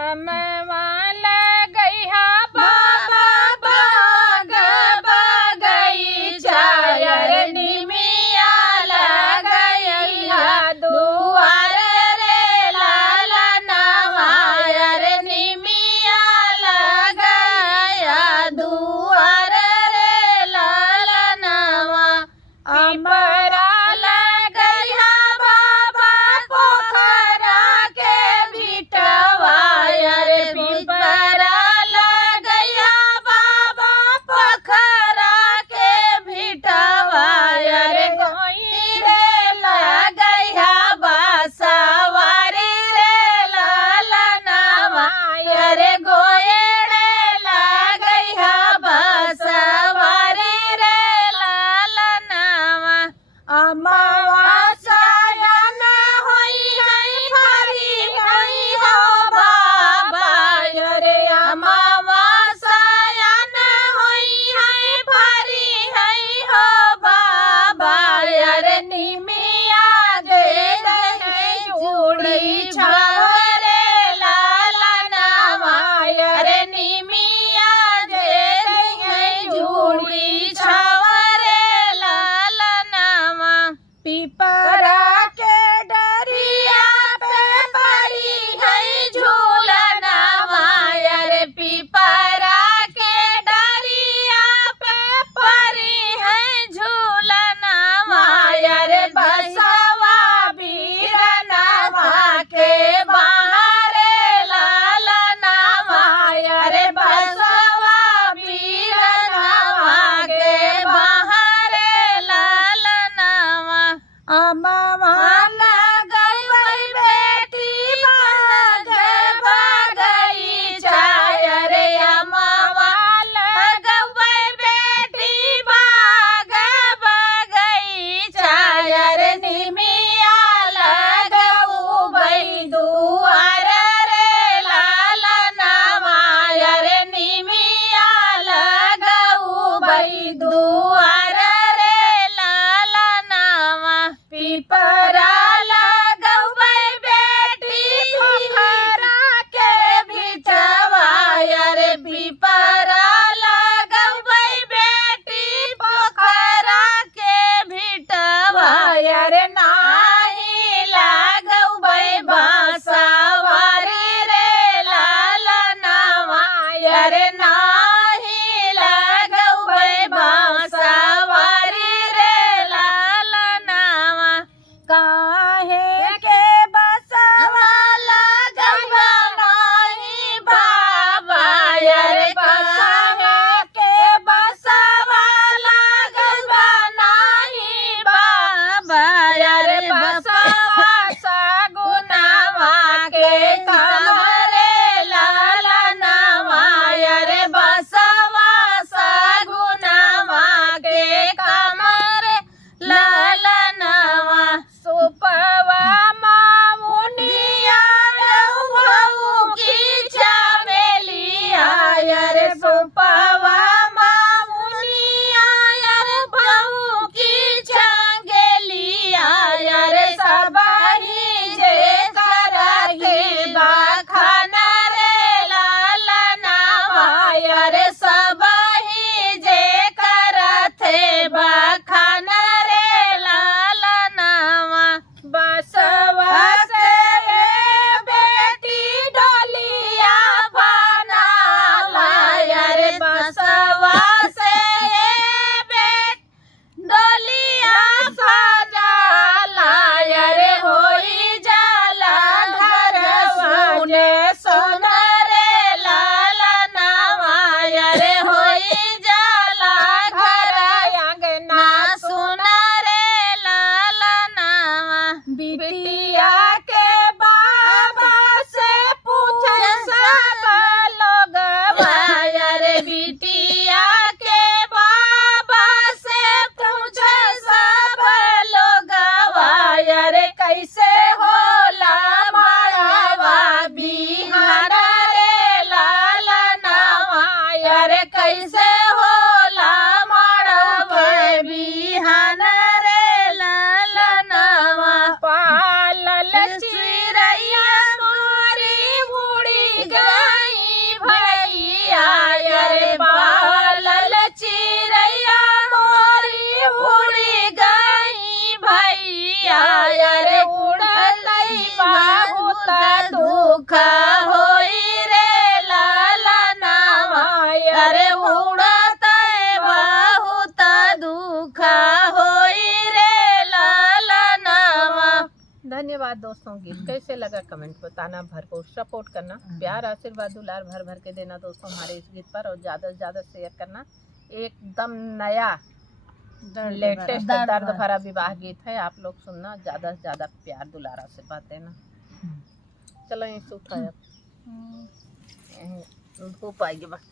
अमवा लगैहा बाबा बाग बगैचा यार निमिया लगैहा दुआर रे लालनवा यार निमिया लगैहा दुआर रे लालनवा पिपरा लगैहा बाबा पोखरा के भिटवा यार पिपरा धन्यवाद दोस्तों। गीत कैसे लगा कमेंट बताना, भरपूर सपोर्ट करना, प्यार आशीर्वाद दुलार भर भर के देना दोस्तों हमारे इस गीत पर, और ज़्यादा से ज़्यादा शेयर करना। एकदम नया लेटेस्ट दर्द भरा विवाह गीत है, आप लोग सुनना, ज़्यादा से ज़्यादा प्यार दुलार आशीर्वाद देना। चलो यहीं से उठाया, धूप आएगी बस।